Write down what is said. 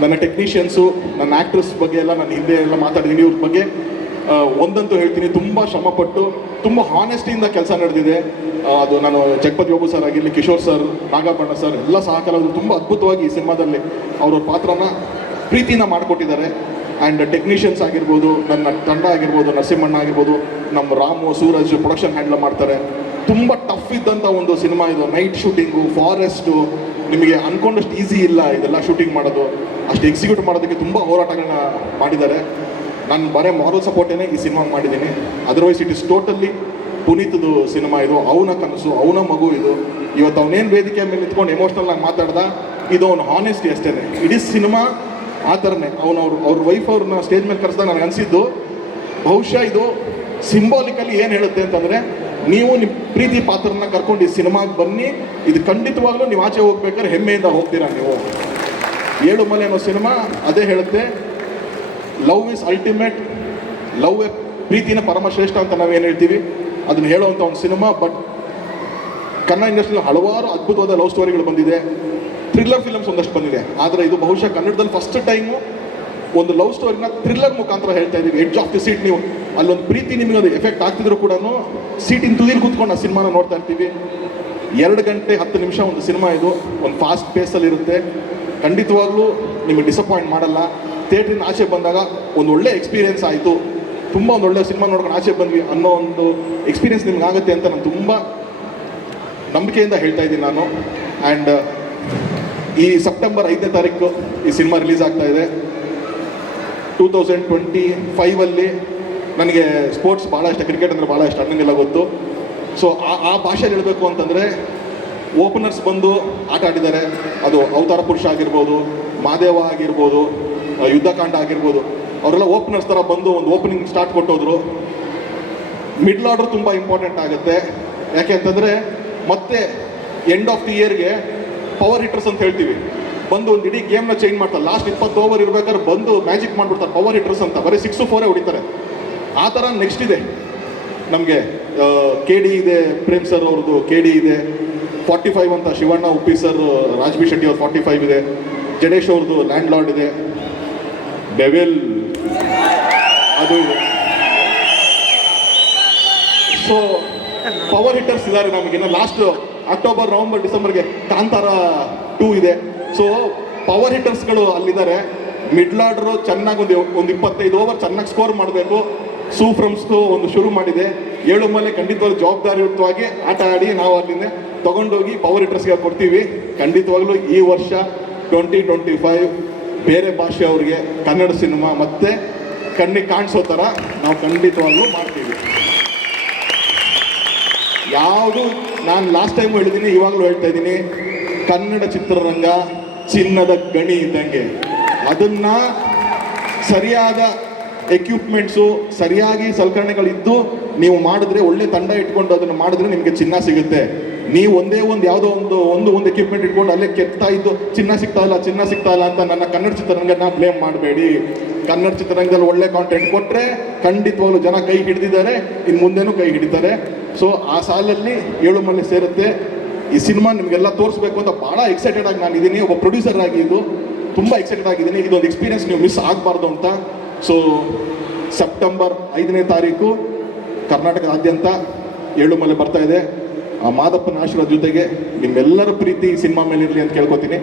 ನನ್ನ ಟೆಕ್ನಿಷಿಯನ್ಸು ನನ್ನ ಆ್ಯಕ್ಟ್ರೆಸ್ ಬಗ್ಗೆ ಎಲ್ಲ ನಾನು ಹಿಂದೆ ಎಲ್ಲ ಮಾತಾಡಿದ್ದೀನಿ. ಇವ್ರ ಬಗ್ಗೆ ಒಂದಂತೂ ಹೇಳ್ತೀನಿ. ತುಂಬ ಶ್ರಮಪಟ್ಟು, ತುಂಬ ಹಾನೆಸ್ಟಿಯಿಂದ ಕೆಲಸ ನಡೆದಿದೆ. ಅದು ನಾನು ಜಗಪತಿ ಬಾಬು ಸರ್ ಆಗಿರಲಿ, ಕಿಶೋರ್ ಸರ್ ನಾಗಪ್ಪಣ್ಣ ಸರ್ ಎಲ್ಲ ಸಹಕಾರ ತುಂಬ ಅದ್ಭುತವಾಗಿ ಈ ಸಿನಿಮಾದಲ್ಲಿ ಅವ್ರ ಪಾತ್ರನ ಪ್ರೀತಿಯನ್ನು ಮಾಡಿಕೊಟ್ಟಿದ್ದಾರೆ. ಆ್ಯಂಡ್ ಟೆಕ್ನಿಷಿಯನ್ಸ್ ಆಗಿರ್ಬೋದು, ನನ್ನ ತಂಡ ಆಗಿರ್ಬೋದು, ನರಸಿಂಹಣ್ಣ ಆಗಿರ್ಬೋದು, ನಮ್ಮ ರಾಮು ಸೂರಜ್ ಪ್ರೊಡಕ್ಷನ್ ಹ್ಯಾಂಡಲ್ ಮಾಡ್ತಾರೆ. ತುಂಬ ಟಫ್ ಇದ್ದಂಥ ಒಂದು ಸಿನಿಮಾ ಇದು. ನೈಟ್ ಶೂಟಿಂಗು ಫಾರೆಸ್ಟು ನಿಮಗೆ ಅನ್ಕೊಂಡಷ್ಟು ಈಸಿ ಇಲ್ಲ ಇದೆಲ್ಲ ಶೂಟಿಂಗ್ ಮಾಡೋದು. ಅಷ್ಟು ಎಕ್ಸಿಕ್ಯೂಟ್ ಮಾಡೋದಕ್ಕೆ ತುಂಬ ಹೋರಾಟಗಳನ್ನ ಮಾಡಿದ್ದಾರೆ. ನಾನು ಬರೇ ಮಾರಲ್ ಸಪೋರ್ಟೇನೆ ಈ ಸಿನಿಮಾ ಮಾಡಿದ್ದೀನಿ. ಅದರ್ವೈಸ್ ಇಟ್ ಇಸ್ ಟೋಟಲಿ ಪುನೀತದು ಸಿನಿಮಾ ಇದು. ಅವನ ಕನಸು, ಅವನ ಮಗು ಇದು. ಇವತ್ತು ಅವನೇನು ವೇದಿಕೆ ಮೇಲೆ ನಿಂತ್ಕೊಂಡು ಎಮೋಷ್ನಲ್ ಆಗಿ ಮಾತಾಡ್ದ, ಇದು ಅವನ ಹಾನೆಸ್ಟಿ ಅಷ್ಟೇ ಇಡೀ ಸಿನಿಮಾ ಆ ಥರನೇ. ಅವನು ಅವ್ರ ಅವ್ರ ವೈಫ್ ಅವ್ರನ್ನ ಸ್ಟೇಜ್ ಮೇಲೆ ಕರೆಸ್ದಾಗ ನನಗೆ ಅನಿಸಿದ್ದು, ಬಹುಶಃ ಇದು ಸಿಂಬಾಲಿಕಲಿ ಏನು ಹೇಳುತ್ತೆ ಅಂತಂದರೆ, ನೀವು ನಿಮ್ಮ ಪ್ರೀತಿ ಪಾತ್ರನ ಕರ್ಕೊಂಡು ಈ ಸಿನಿಮಾಗೆ ಬನ್ನಿ, ಇದು ಖಂಡಿತವಾಗ್ಲೂ ನೀವು ಆಚೆ ಹೋಗ್ಬೇಕಾದ್ರೆ ಹೆಮ್ಮೆಯಿಂದ ಹೋಗ್ತೀರಾ ನೀವು? ಏಳು ಮಲೆ ಅನ್ನೋ ಸಿನಿಮಾ ಅದೇ ಹೇಳುತ್ತೆ ಲವ್ ಇಸ್ ಅಲ್ಟಿಮೇಟ್ ಲವ್ ಎ ಪ್ರೀತಿನ ಪರಮಶ್ರೇಷ್ಠ ಅಂತ ನಾವೇನು ಹೇಳ್ತೀವಿ? ಅದನ್ನು ಹೇಳೋವಂಥ ಒಂದು ಸಿನಿಮಾ ಬಟ್ ಕನ್ನಡ ಇಂಡಸ್ಟ್ರಿಯಲ್ಲಿ ಹಲವಾರು ಅದ್ಭುತವಾದ ಲವ್ ಸ್ಟೋರಿಗಳು ಬಂದಿದೆ. ಥ್ರಿಲ್ಲರ್ ಫಿಲಮ್ಸ್ ಒಂದಷ್ಟು ಬಂದಿದೆ. ಆದರೆ ಇದು ಬಹುಶಃ ಕನ್ನಡದಲ್ಲಿ ಫಸ್ಟ್ ಟೈಮು ಒಂದು ಲವ್ ಸ್ಟೋರಿನ ಥ್ರಿಲ್ಲರ್ ಮುಖಾಂತರ ಹೇಳ್ತಾ ಇದ್ದೀವಿ. ಎಡ್ಜ್ ಆಫ್ ದಿ ಸೀಟ್ ನೀವು. ಅಲ್ಲೊಂದು ಪ್ರೀತಿ ನಿಮಗೆ ಅದು ಎಫೆಕ್ಟ್ ಆಗ್ತಿದ್ರು ಕೂಡ ಸೀಟಿನ ತುದಿಲಿ ಕೂತ್ಕೊಂಡು ಆ ಸಿನಿಮಾನ ನೋಡ್ತಾ ಇರ್ತೀವಿ. ಎರಡು ಗಂಟೆ ಹತ್ತು ನಿಮಿಷ ಒಂದು ಸಿನಿಮಾ ಇದು. ಒಂದು ಫಾಸ್ಟ್ ಪೇಸಲ್ಲಿ ಇರುತ್ತೆ. ಖಂಡಿತವಾಗ್ಲೂ ನಿಮಗೆ ಡಿಸಪಾಯಿಂಟ್ ಮಾಡಲ್ಲ. ಥಿಯೇಟ್ರಿನ ಆಚೆ ಬಂದಾಗ ಒಂದು ಒಳ್ಳೆ ಎಕ್ಸ್ಪೀರಿಯನ್ಸ್ ಆಯಿತು. ತುಂಬ ಒಂದು ಒಳ್ಳೆ ಸಿನಿಮಾ ನೋಡ್ಕೊಂಡು ಆಚೆ ಬಂದ್ವಿ ಅನ್ನೋ ಒಂದು ಎಕ್ಸ್ಪೀರಿಯನ್ಸ್ ನಿಮ್ಗೆ ಆಗುತ್ತೆ ಅಂತ ನಾನು ತುಂಬ ನಂಬಿಕೆಯಿಂದ ಹೇಳ್ತಾ ಇದ್ದೀನಿ ನಾನು. ಆ್ಯಂಡ್ ಈ ಸೆಪ್ಟೆಂಬರ್ ಐದನೇ ತಾರೀಕು ಈ ಸಿನಿಮಾ ರಿಲೀಸ್ ಆಗ್ತಾ ಇದೆ. ಟೂ ತೌಸಂಡ್ ಟ್ವೆಂಟಿ ಫೈವಲ್ಲಿ ನನಗೆ ಸ್ಪೋರ್ಟ್ಸ್ ಭಾಳ ಇಷ್ಟ ಕ್ರಿಕೆಟ್ ಅಂದರೆ ಭಾಳ ಇಷ್ಟ ಅಣ್ಣನಿಗೆಲ್ಲ ಗೊತ್ತು. ಸೊ ಆ ಆ ಭಾಷೆಯಲ್ಲಿ ಹೇಳಬೇಕು ಅಂತಂದರೆ ಓಪನರ್ಸ್ ಬಂದು ಆಟ ಆಡಿದ್ದಾರೆ. ಅದು ಅವತಾರ ಪುರುಷ ಆಗಿರ್ಬೋದು, ಮಾದೇವ ಆಗಿರ್ಬೋದು ಯುದ್ಧಕಾಂಡ ಆಗಿರ್ಬೋದು. ಅವರೆಲ್ಲ ಓಪನರ್ಸ್ ಥರ ಬಂದು ಒಂದು ಓಪನಿಂಗ್ ಸ್ಟಾರ್ಟ್ ಕೊಟ್ಟೋದ್ರು. ಮಿಡ್ಲ್ ಆರ್ಡರ್ ತುಂಬ ಇಂಪಾರ್ಟೆಂಟ್ ಆಗುತ್ತೆ. ಯಾಕೆ ಅಂತಂದರೆ ಮತ್ತೆ ಎಂಡ್ ಆಫ್ ದಿ ಇಯರ್ಗೆ ಪವರ್ ಹಿಟರ್ಸ್ ಅಂತ ಹೇಳ್ತೀವಿ. ಬಂದು ಒಂದು ಇಡೀ ಗೇಮ್ನ ಚೇಂಜ್ ಮಾಡ್ತಾರೆ. ಲಾಸ್ಟ್ ಇಪ್ಪತ್ತು ಓವರ್ ಇರ್ಬೇಕಾದ್ರೆ ಬಂದು ಮ್ಯಾಜಿಕ್ ಮಾಡ್ಬಿಡ್ತಾರೆ ಪವರ್ ಹಿಟರ್ಸ್ ಅಂತ. ಬರೀ ಸಿಕ್ಸು ಫೋರೇ ಹೊಡಿತಾರೆ. ಆ ಥರ ನೆಕ್ಸ್ಟ್ ಇದೆ. ನಮಗೆ ಕೆ ಡಿ ಇದೆ ಪ್ರೇಮ್ ಸರ್ ಅವ್ರದ್ದು ಕೆ ಡಿ ಇದೆ. ಫಾರ್ಟಿ ಫೈವ್ ಅಂತ ಶಿವಣ್ಣ, ಉಪ್ಪಿ ಸರ್ ರಾಜ್ಬಿ ಶೆಟ್ಟಿ ಅವ್ರ ಫಾರ್ಟಿ ಫೈವ್ ಇದೆ. ಜಡೇಶ್ ಅವ್ರದ್ದು ಲ್ಯಾಂಡ್ ಲಾರ್ಡ್ ಇದೆ. ಡೆವೆಲ್ ಅದು ಸೊ ಪವರ್ ಹಿಟ್ಟರ್ಸ್ ಇದ್ದಾರೆ ನಮಗೆ. ಇನ್ನು ಲಾಸ್ಟ್ ಅಕ್ಟೋಬರ್, ನವಂಬರ್, ಡಿಸೆಂಬರ್ಗೆ ಕಾಂತಾರ ಟೂ ಇದೆ. ಸೊ ಪವರ್ ಹಿಟರ್ಸ್ಗಳು ಅಲ್ಲಿದ್ದಾರೆ. ಮಿಡ್ಲ್ ಆರ್ಡರ್ ಚೆನ್ನಾಗಿ ಒಂದು ಒಂದು ಇಪ್ಪತ್ತೈದು ಓವರ್ ಚೆನ್ನಾಗಿ ಸ್ಕೋರ್ ಮಾಡಬೇಕು. ಸೂಫ್ರಮ್ಸ್ದು ಒಂದು ಶುರು ಮಾಡಿದೆ. ಏಳು ಮೇಲೆ ಖಂಡಿತವಾಗ್ಲೂ ಜವಾಬ್ದಾರಿಯುತವಾಗಿ ಆಟ ಆಡಿ ನಾವು ಅಲ್ಲಿಂದ ತಗೊಂಡೋಗಿ ಪವರ್ ಹಿಟರ್ಸ್ಗೆ ಕೊಡ್ತೀವಿ. ಖಂಡಿತವಾಗ್ಲೂ ಈ ವರ್ಷ ಟ್ವೆಂಟಿ ಟ್ವೆಂಟಿ ಫೈವ್ ಬೇರೆ ಭಾಷೆ ಅವ್ರಿಗೆ ಕನ್ನಡ ಸಿನಿಮಾ ಮತ್ತೆ ಕಣ್ಣಿಗೆ ಕಾಣಿಸೋ ಥರ ನಾವು ಖಂಡಿತವಾಗ್ಲೂ ಮಾಡ್ತೀವಿ. ಯಾವುದು ನಾನು ಲಾಸ್ಟ್ ಟೈಮ್ ಹೇಳಿದ್ದೀನಿ ಇವಾಗಲೂ ಹೇಳ್ತಾ ಇದ್ದೀನಿ ಕನ್ನಡ ಚಿತ್ರರಂಗ ಚಿನ್ನದ ಗಣಿ ಇದ್ದಂಗೆ. ಅದನ್ನ ಸರಿಯಾದ ಎಕ್ವಿಪ್ಮೆಂಟ್ಸು ಸರಿಯಾಗಿ ಸಲಕರಣೆಗಳಿದ್ದು ನೀವು ಮಾಡಿದ್ರೆ ಒಳ್ಳೆ ತಂಡ ಇಟ್ಕೊಂಡು ಅದನ್ನು ಮಾಡಿದ್ರೆ ನಿಮಗೆ ಚಿನ್ನ ಸಿಗುತ್ತೆ. ನೀವು ಒಂದೇ ಒಂದು ಯಾವುದೋ ಒಂದು ಒಂದು ಒಂದು ಎಕ್ವಿಪ್ಮೆಂಟ್ ಇಟ್ಕೊಂಡು ಅಲ್ಲೇ ಕೆತ್ತಾ ಇದ್ದು ಚಿನ್ನ ಸಿಗ್ತಾ ಇಲ್ಲ, ಚಿನ್ನ ಸಿಗ್ತಾ ಇಲ್ಲ ಅಂತ ನನ್ನ ಕನ್ನಡ ಚಿತ್ರರಂಗನ ಬ್ಲೇಮ್ ಮಾಡಬೇಡಿ. ಕನ್ನಡ ಚಿತ್ರರಂಗದಲ್ಲಿ ಒಳ್ಳೆ ಕಾಂಟೆಂಟ್ ಕೊಟ್ಟರೆ ಖಂಡಿತವಾಗ್ಲೂ ಜನ ಕೈ ಹಿಡಿದಿದ್ದಾರೆ ಇನ್ನು ಮುಂದೆನೂ ಕೈ ಹಿಡಿತಾರೆ. ಸೊ ಆ ಸಾಲಲ್ಲಿ ಏಳು ಮನೆ ಸೇರುತ್ತೆ. ಈ ಸಿನಿಮಾ ನಿಮಗೆಲ್ಲ ತೋರಿಸ್ಬೇಕು ಅಂತ ಭಾಳ ಎಕ್ಸೈಟೆಡ್ ಆಗಿ ನಾನು ಇದ್ದೀನಿ ಒಬ್ಬ ಪ್ರೊಡ್ಯೂಸರ್ ಆಗಿ ಇದು ತುಂಬ ಎಕ್ಸೈಟೆಡ್ ಆಗಿದ್ದೀನಿ. ಇದೊಂದು ಎಕ್ಸ್ಪೀರಿಯನ್ಸ್ ನೀವು ಮಿಸ್ ಆಗಬಾರ್ದು ಅಂತ. ಸೊ ಸೆಪ್ಟೆಂಬರ್ ಐದನೇ ತಾರೀಕು ಕರ್ನಾಟಕದಾದ್ಯಂತ ಏಳುಮಲೆ ಬರ್ತಾ ಇದೆ. ಆ ಮಾದಪ್ಪನ ಆಶೀರ್ವಾದ ಜೊತೆಗೆ ನಿಮ್ಮೆಲ್ಲರ ಪ್ರೀತಿ ಸಿನಿಮಾ ಮೇಲೆ ಇರಲಿ ಅಂತ ಕೇಳ್ಕೊತೀನಿ.